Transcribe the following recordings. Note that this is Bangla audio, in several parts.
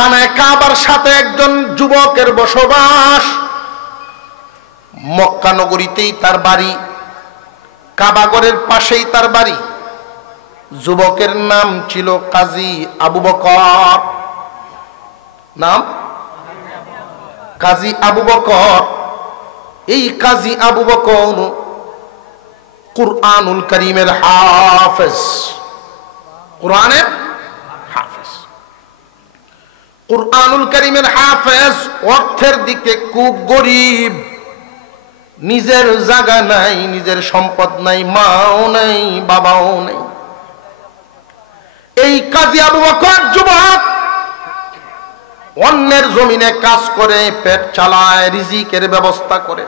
খানায় কাবার সাথে একজন যুবকের বসবাস। মক্কা নগরীতেই তার বাড়ি, কাবাগরের পাশেই তার বাড়ি। যুবকের নাম ছিল কাজী আবু বকর। নাম কাজী আবু বকর। এই কাজী আবু বকর কুরআনুল কারীমের হাফেজ। কুরআনের হাফেজ, কুরআনুল কারীমের হাফেজ। অর্থের দিকে খুব গরিব, নিজের জায়গা নাই, নিজের সম্পদ নাই, মাও নাই, বাবাও নাই। এই কাজী আবু বকর যুবক অন্যের জমিনে কাজ করে পেট চালায়, রিজিকের ব্যবস্থা করে।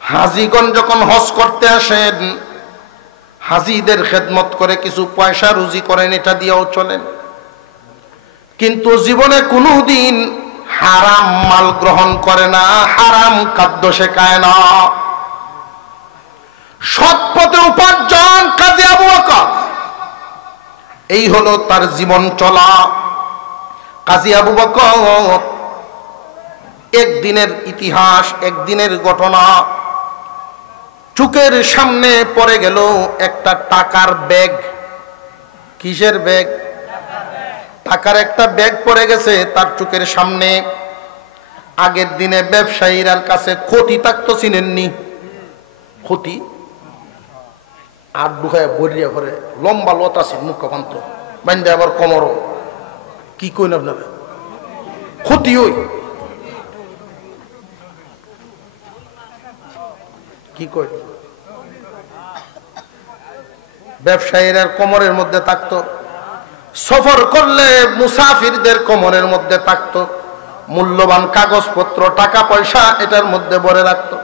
হাজীগণ যখন হজ করতে আসেন, হাজীদের খেদমত করে কিছু পয়সা রুজি করেন, এটা দিয়েও চলেন। কিন্তু জীবনে কোনোদিন হারাম মাল গ্রহণ করে না, হারাম খাদ্য সে খায় না। সৎ পথে উপার্জন কাজী আবু বকর, এই হলো তার জীবন চলা। কাজী আবু বকর একদিনের ইতিহাস, একদিনের ঘটনা। চোখের সামনে পড়ে গেল একটা টাকার ব্যাগ। কিসের ব্যাগ? টাকার একটা ব্যাগ পড়ে গেছে তার চোখের সামনে। আগের দিনে ব্যবসায়ীর কাছে ক্ষতি থাকতো, চিনেননি? ক্ষতি আর ঢুকায় বরিয়া করে লম্বা লতা ছিল, মুখপান্ত বান্ধে আবার কোমরও। কি কইন আপনারা? ক্ষতি ওই কি কই, ব্যবসায়ীরা কোমরের মধ্যে থাকতো। সফর করলে মুসাফিরদের কোমরের মধ্যে থাকতো। মূল্যবান কাগজপত্র, টাকা পয়সা এটার মধ্যে ভরে রাখতো।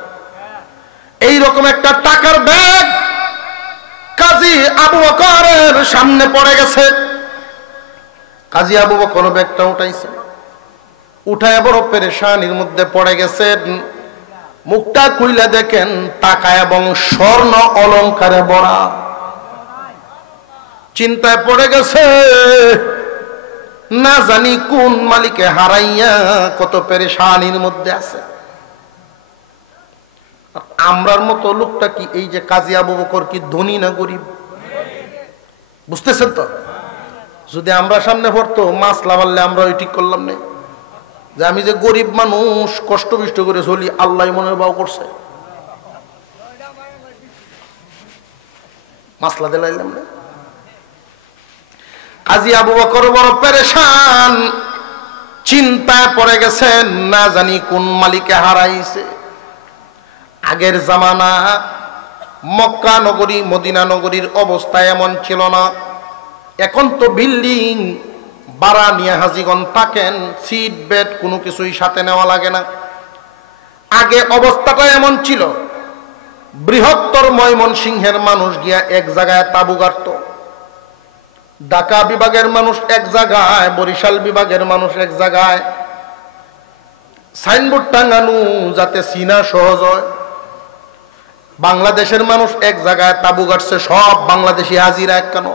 এইরকম একটা টাকার ব্যাগ কাজী আবু বকরের সামনে পড়ে গেছে। কাজী আবু বকর ব্যাগটা উঠাইছে, উঠায় বড় পেরেশানির মধ্যে পড়ে গেছেন। মুখটা খুইলা দেখেন টাকা এবং স্বর্ণ অলংকারে ভরা। চিন্তায় পড়ে গেছে, না জানি কোন মালিকে হারাইয়া কত পেরেশানির মধ্যে আছে। আমরার মতো লোকটা কি, এই যে কাজী আবু বকর কি ধনী না গরিব? বুঝতেছেন তো? যদি আমরা সামনে পড়তো মাসলা বললে আমরা ওই ঠিক করলাম না যে আমি যে গরিব মানুষ, কষ্ট বিষ্ট করে চলি, আল্লাহ মনের ভাও করছে, মাসলা দিলাইলাম না। কাজী আবু বকর বড় পেরেশান, চিন্তায় পড়ে গেছেন, না জানি কোন মালিকে হারাইছে। আগের জামানা মক্কা নগরী, মদিনা নগরীর অবস্থা এমন ছিল না। এখন তো বিল্ডিং ভাড়া নিয়ে হাজিগণ থাকেন, সিট বেড কোনো কিছুই সাথে নেওয়া লাগে না। আগে অবস্থাটা এমন ছিল, বৃহত্তর ময়মনসিংহের মানুষ গিয়া এক জায়গায় তাঁবু গাড়ত, ঢাকা বিভাগের মানুষ এক জায়গায়, বরিশাল বিভাগের মানুষ এক জায়গায়। সাইনবোর্ড টাঙানো যাতে চিনা সহজ হয়। বাংলাদেশের মানুষ এক জায়গায় তাঁবু গাড়ছে, সব বাংলাদেশি হাজিরা এক কেন,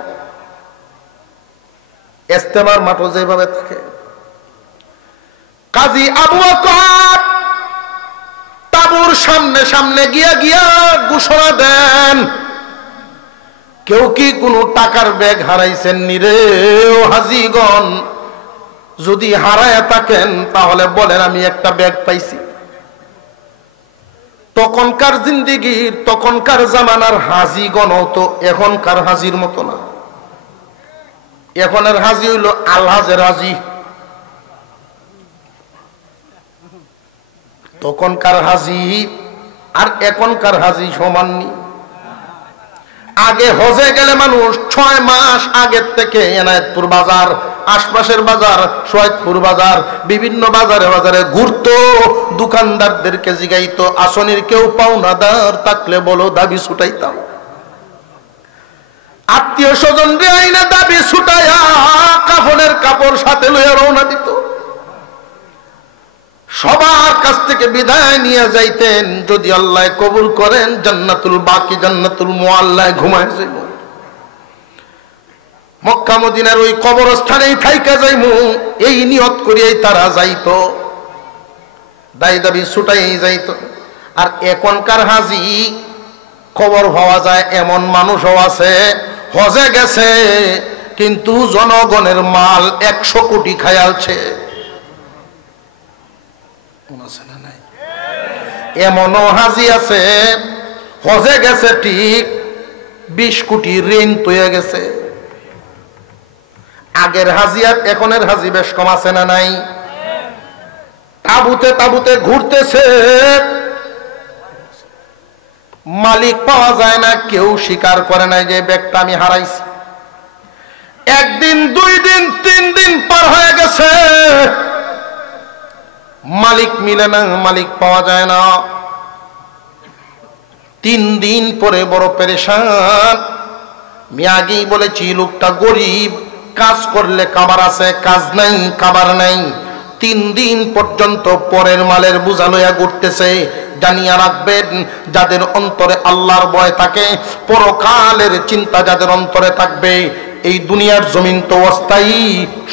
ইস্তেমার মাঠও যেভাবে থাকে। কাজী আবু বকর তাঁবুর সামনে সামনে গিয়া গিয়া ঘোষণা দেন, কেউ কি কোনো টাকার ব্যাগ হারাইছেন নি রে ও হাজিগণ? যদি হারায় থাকেন তাহলে বলেন, আমি একটা ব্যাগ পাইছি। তখনকার জিন্দিগির, তখনকার জামানার হাজিগণ তো এখনকার হাজির মতো না। এখনের হাজি হইল আলহাজের হাজি, তখনকার হাজি আর এখনকার হাজি সমাননি। আগে হজে গেলে মানুষ 6 মাস আগের থেকে এনায়েতপুর বাজার, আশপাশের বাজার, সৈয়দপুর বাজার, বিভিন্ন বাজারে বাজারে ঘুরতো, দোকানদারদেরকে জিগাইতো, আসনের কেউ পাওনাদার থাকলে বলো, দাবি ছুটাইতাম। আত্মীয় স্বজন রে আইনা দাবি ছুটাইয়া কাফনের কাপড় সাথে লইয়া রওনা দিত। সবার কাছ থেকে বিদায় নিয়ে যাইতেন, যদি আল্লাহ কবুল করেন জান্নাতুল বাকি, জান্নাতুল মুআল্লায় ঘুমায় যাইব। মক্কা মদিনার ওই কবরস্থানেই থাইকা যাইমু এই নিয়ত করিয়াই তারা যাইতো, দায় দাবি ছুটাই যাইতো। আর এখনকার হাজি খবর পাওয়া যায় এমন মানুষও আছে হজে গেছে কিন্তু জনগণের মাল 100 কোটি খায়ালছে। এমনও হাজি আছে হজে গেছে ঠিক 20 কোটি ঋণ তৈয়া গেছে। আগের হাজি আর এখনের হাজি বেশ কম আছে না নাই? তাবুতে তাবুতে ঘুরতেছে, মালিক পাওয়া যায় না, কেউ স্বীকার করে নাই যে ব্যাগটা আমি হারাইছি। একদিন 2 দিন 3 দিন পার হয়ে গেছে, মালিক মিলে না, মালিক পাওয়া যায় না। 3 দিন পরে বড় পেরেশান। আমি আগেই বলেছি লোকটা গরিব, কাজ করলে খাবার আছে, কাজ নাই খাবার নাই। 3 দিন পর্যন্ত পরের মালের বোঝা লইয়া ঘুরতেছে। জানিয়া রাখবেন, যাদের অন্তরে আল্লাহর ভয় থাকে, পরকালের চিন্তা যাদের অন্তরে থাকবে, এই দুনিয়ার জমিন তো অস্থায়ী,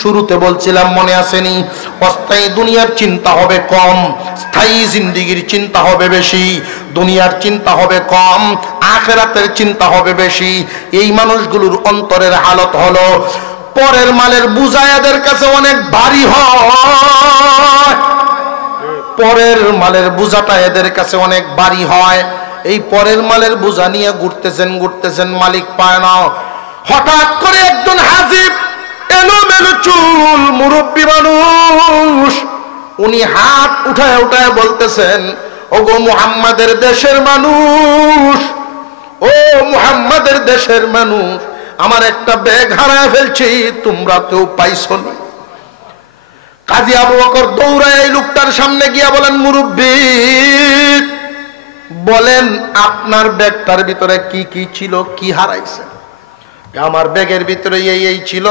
শুরুতে বলছিলাম মনে আসেনি? অস্থায়ী দুনিয়ার চিন্তা হবে কম, স্থায়ী জিন্দেগির চিন্তা হবে বেশি। দুনিয়ার চিন্তা হবে কম, আখিরাতের চিন্তা হবে বেশি। এই মানুষগুলোর অন্তরের হালত হলো পরের মালের বোঝা এদের কাছে অনেক ভারী হয়, পরের মালের বোঝাটা এদের কাছে অনেক ভারী হয়। এই পরের মালের বোঝা নিয়ে ঘুরতেছেন, মালিক পায় না। হঠাৎ করে একজন হাজিব, এলোমেলো চুল, মুরব্বী মানুষ, উনি হাত উঠায় উঠায় বলতেছেন, ওগো মুহাম্মাদের দেশের মানুষ, ও মুহাম্মাদের দেশের মানুষ, আমার একটা ব্যাগ হারায় ফেলছি, তোমরা কেউ পাইছো না? কাজী আবু বকর দৌড়ায় এই লোকটার সামনে গিয়া বলেন, মুরব্বী বলেন আপনার ব্যাগটার ভিতরে কি কি ছিল, কি হারাইছে? আমার ব্যাগের ভিতরে এই ছিল।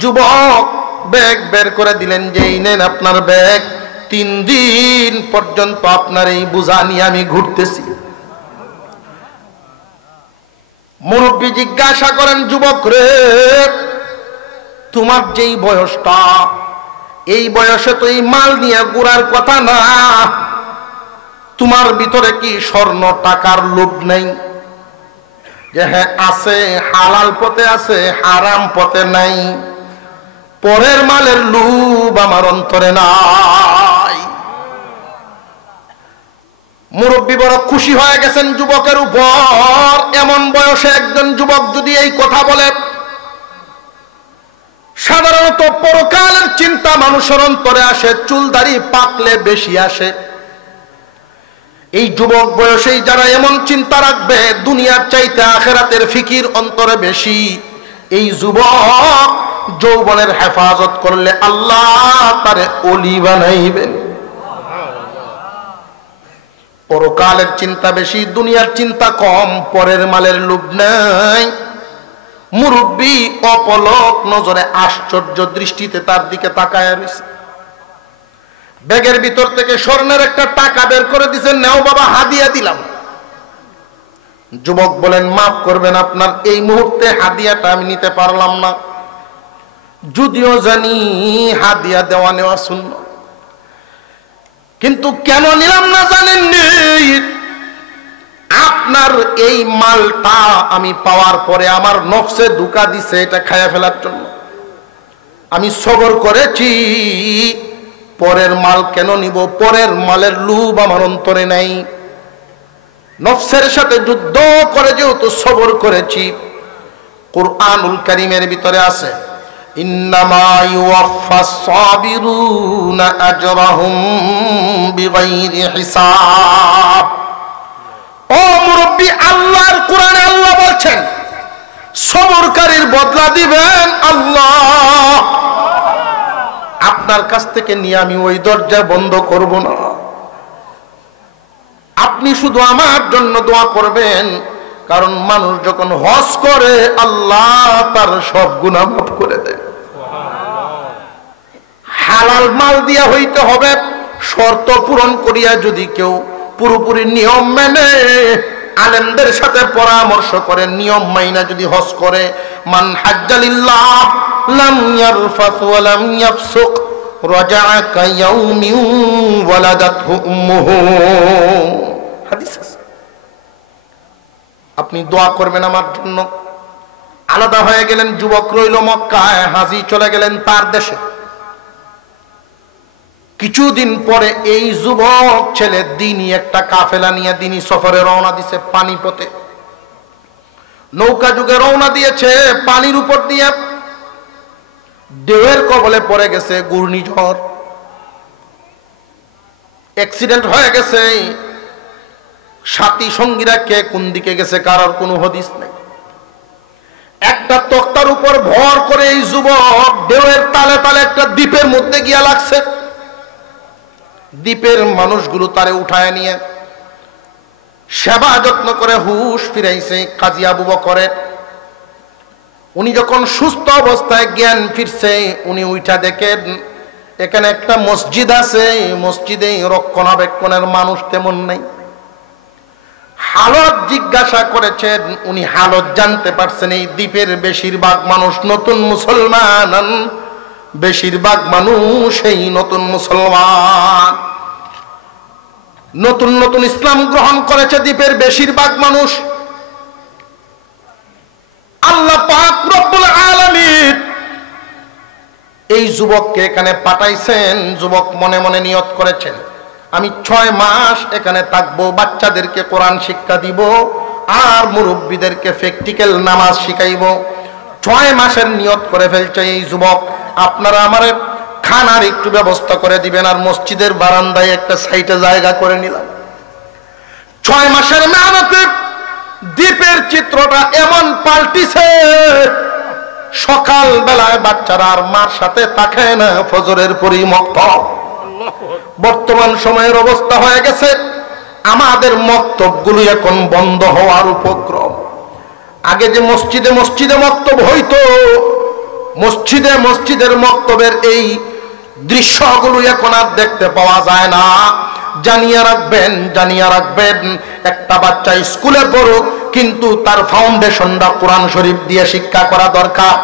যুবক ব্যাগ বের করে দিলেন যে এই নেন আপনার ব্যাগ, 3 দিন পর্যন্ত আপনার এই বোঝা নিয়ে আমি ঘুরতেছি। মুরব্বী জিজ্ঞাসা করেন, যুবক রে, তোমার যেই বয়সটা, এই বয়সে তো এই মাল নিয়ে ঘুরার কথা না, তোমার ভিতরে কি স্বর্ণ টাকার লোভ নেই? যে হ্যাঁ আছে, হালাল পথে আছে, হারাম পথে নাই। পরের মালের লোভ আমার অন্তরে নাই। মুরব্বী বড় খুশি হয়ে গেছেন যুবকের উপর। এমন বয়সে একজন যুবক যদি এই কথা বলে, সাধারণত পরকালের চিন্তা মানুষের অন্তরে আসে, চুলদাড়ি পাকলে বেশি আসে। এই যুবক বয়সেই যারা এমন চিন্তা রাখবে, দুনিয়ার চাইতে আখিরাতের ফিকির অন্তরে বেশি, এই যুবক যৌবনের হেফাজত করলে আল্লাহ তারে ওলি বানাইবেন। পরকালের চিন্তা বেশি, দুনিয়ার চিন্তা কম, পরের মালের লোভ নাই। মুরব্বী অপলক নজরে আশ্চর্য দৃষ্টিতে তার দিকে তাকায় রয়েছে। ব্যাগের ভিতর থেকে স্বর্ণের একটা টাকা বের করে দিয়েছেন, নাও বাবা, হাদিয়া দিলাম। যুবক বলেন, মাফ করবেন, আপনার এই মুহূর্তে হাদিয়াটা আমি নিতে পারলাম না, যদিও জানি হাদিয়া দেওয়া নেওয়া সুন্নাত, কিন্তু কেন নিলাম না জানেননি? আপনার এই মালটা আমি পাওয়ার পরে আমার নফসে ধোঁকা দিছে এটা খায়া ফেলার জন্য। আমি সবর করেছি, পরের মাল কেন নিব? পরের মালের লোভ আমার অন্তরে নাই। নফসের সাথে যুদ্ধ করে যেহেতু সবর করেছি, কুরআনুল কারীমের ভিতরে আছে, ইন্নামা ইউওয়াফাস সাবিরুনা আজরাহুম বিগাইরি হিসাব। ও মুরব্বী, আল্লাহর কোরআনে আল্লাহ বলছেন সবরকারীর বদলা দিবেন আল্লাহ। আপনার কাছ থেকে নিয়ে আমি ওই দরজা বন্ধ করব না। আপনি শুধু আমার জন্য দোয়া করবেন, কারণ মানুষ যখন হজ করে আল্লাহ তার সব গুনাহ মাফ করে দেয়। হালাল মাল দিয়া হইতে হবে, শর্ত পূরণ করিয়া যদি কেউ পুরোপুরি নিয়ম মেনে, আলেমদের সাথে পরামর্শ করে, নিয়ম মাইনা যদি হজ করে, মান হাজ্জালিল্লাহ লাম ইয়ারফাস ওয়া লাম ইয়াফসুক রাজা'a কায়াউমিন ওয়ালাদাতহু উম্মুহু। হাদিস আছে। আপনি দোয়া করবেন আমার জন্য। আলাদা হয়ে গেলেন, যুবক রইল মক্কায়, হাজী চলে গেলেন তার দেশে। কিছুদিন পরে এই যুবক ছেলে দিনই একটা কাফেলা নিয়ে দিনই সফরে রওনা দিছে। পানিপথে নৌকা যুগে রওনা দিয়েছে, পানির উপর দিয়ে ঢেউয়ের কবলে পড়ে গেছে, ঘূর্ণিঝড়, অ্যাক্সিডেন্ট হয়ে গেছে। সাথী সঙ্গীরা কে কোন দিকে গেছে কারোর কোনো হদিস নেই। একটা তক্তার উপর ভর করে এই যুবক ঢেউয়ের তালে তালে একটা দ্বীপের মধ্যে গিয়া লাগছে। দ্বীপের মানুষগুলো তারে উঠায় নিয়ে সেবা যত্ন করে হুশ ফিরাইছে কাজী আবু বকরের। উনি যখন সুস্থ অবস্থায় জ্ঞান ফিরছে, উনি উঠা দেখেন এখানে একটা মসজিদ আছে, মসজিদে রক্ষণাবেক্ষণের মানুষ তেমন নাই। হালত জিজ্ঞাসা করেছেন, উনি হালত জানতে পারছেন এই দ্বীপের বেশিরভাগ মানুষ নতুন মুসলমান, বেশিরভাগ মানুষ এই নতুন মুসলমান, নতুন নতুন ইসলাম গ্রহণ করেছে দ্বীপের বেশিরভাগ মানুষ। আল্লাহ পাক রব্বুল আলামিন এই যুবককে এখানে পাঠাইছেন। যুবক মনে মনে নিয়ত করেছেন, আমি 6 মাস এখানে থাকবো, বাচ্চাদেরকে কোরআন শিক্ষা দিব আর মুরব্বীদেরকে প্র্যাকটিক্যাল নামাজ শিখাইব। 6 মাসের নিয়ত করে ফেলছে এই যুবক। আপনারা আমার খানার একটু ব্যবস্থা করে দিবেন, আর মসজিদের বারান্দায় একটা সাইটে জায়গা করে নিলাম। 6 মাসের মেহনতে দ্বীপের চিত্রটা এমন পাল্টিছে, সকাল বেলায় বাচ্চারা আর মার সাথে থাকে না, ফজরের পরই মক্তব। বর্তমান সময়ের অবস্থা হয়ে গেছে, আমাদের মক্তবগুলো এখন বন্ধ হওয়ার উপক্রম। আগে যে মসজিদে মসজিদে মক্তব হইতো, মসজিদে মসজিদের মক্তবের এই দৃশ্যগুলো এখন আর দেখতে পাওয়া যায় না। জানিয়ে রাখবেন, জানিয়ে রাখবেন, একটা বাচ্চা স্কুলে পড়ুক কিন্তু তার ফাউন্ডেশনটা কোরআন শরীফ দিয়ে শিক্ষা করা দরকার।